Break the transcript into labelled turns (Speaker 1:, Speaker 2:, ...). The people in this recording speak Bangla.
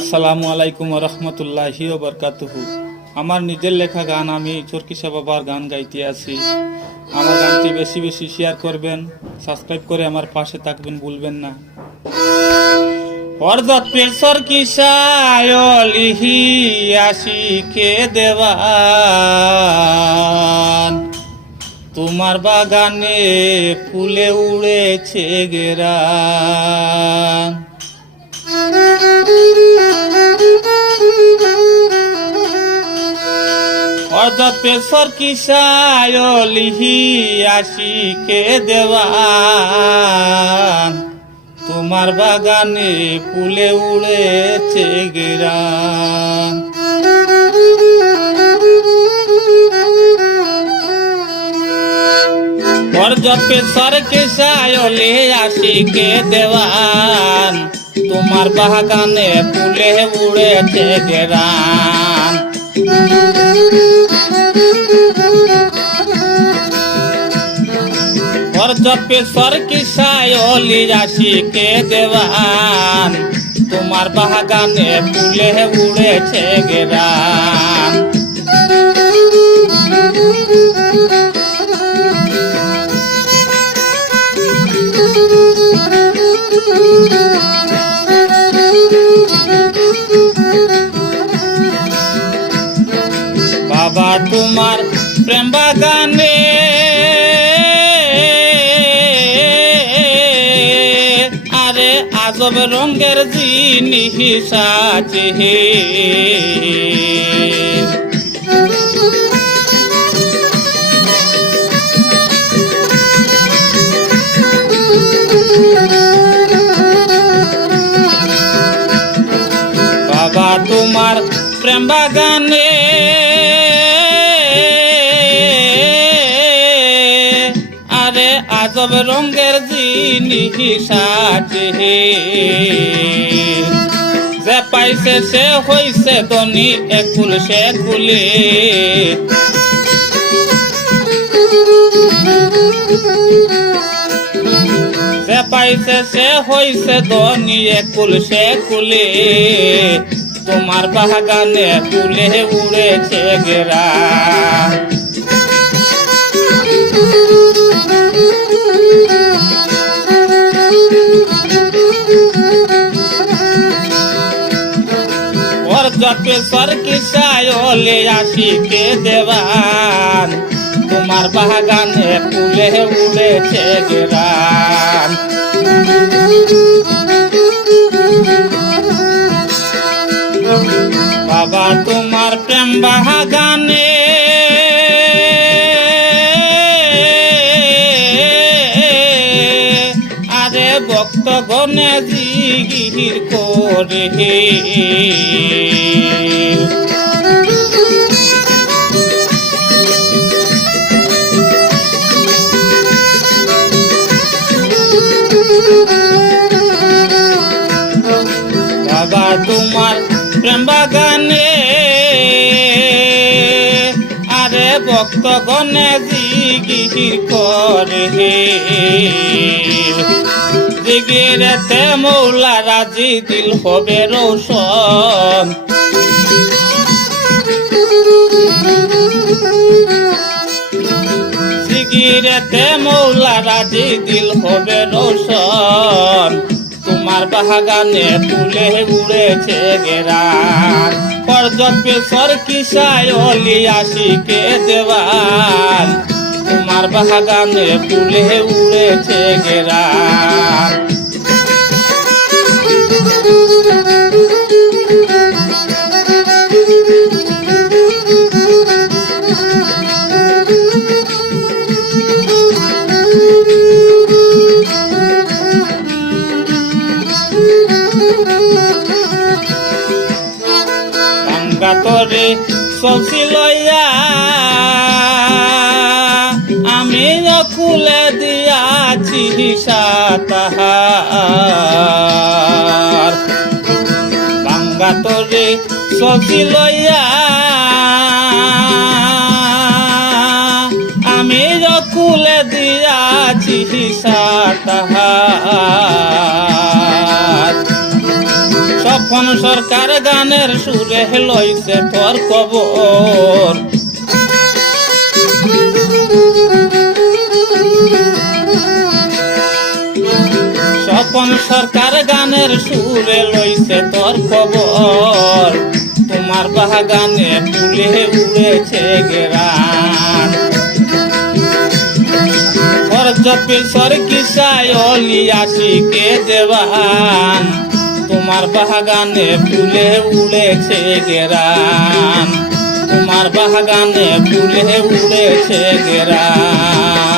Speaker 1: আসসালামু আলাইকুম রহমতুল্লাহি বরকাতুহু। আমার নিজের লেখা গান আমি চরকিসা বাবার গান গাইতে আছি। আমার গানটি বেশি বেশি শেয়ার করবেন সাবস্ক্রাইব করে আমার পাশে থাকবেন, ভুলবেন না। অর্ধত পেশর কিসায়লিহি আশিকে দেওয়ান? তোমার বাগানে ফুলে উড়েছে গেরান। অর্ধত পেশর কিসায়লিহি আশিকে দেওয়ান। তোমার বাগানে ফুলে উড়েছে গেরান। অর্ধত পেশর কিসায়লি আশিকে দেওয়ান। তোমার বাগানে ফুলে উড়েছে গেরান। জপে সর কিসায়লি রাশিকে দেওয়ান তোমার বাগানে ফুলে উড়েছে গেরান বাবা তোমার প্রেম বাগানে আজব রঙের জিনিস আছে বাবা আরে আজব রঙের জিনিস আছে যে পাইছে সে হইছে ধনী একুল সে কুলে সে পাইছে সে হইছে ধনী একুল সে কুলে তোমার বাগানে ফুলে উড়েছে গেরা ওর জপে সর কিসায়লে আশিকে দেওয়ান তোমার বাগানে ফুলে উড়েছে গেরান বাবা তোমার প্রেম বাগানে ভক্ত গণে জিগির করে বাবা তোমার প্রেম বাগানে আরে ভক্ত গণে জিগির করে জিগিরেতে মৌলা রাজি দিল হবে রৌশন। জিগিরেতে মৌলা রাজি দিল হবে রৌশন। তোমার বাগানে ফুলে উড়েছে গেরান পর্যট পেশর কিসায় অলি আশিকে দেওয়াল তোমার বাগানে ফুলে উড়েছে গেরান গঙ্গা তরে সবসি লইয়া, আমি খুলে দিয়াছি তাহার। তরে সবসি লইয়া, আমি খুলে দিয়াছি তাহার। স্বপন সরকার গানের সুরে লইছে তোর কবর। স্বপন সরকার গানের সুরে লইছে তোর খবর তোমার বাগানে ফুলে উড়েছে গেরান। জপে সরকি সায়লি আশিকে দেবান তোমার বাগানে ফুলে উড়েছে গেরান। তোমার বাগানে ফুলে উড়েছে গেরান।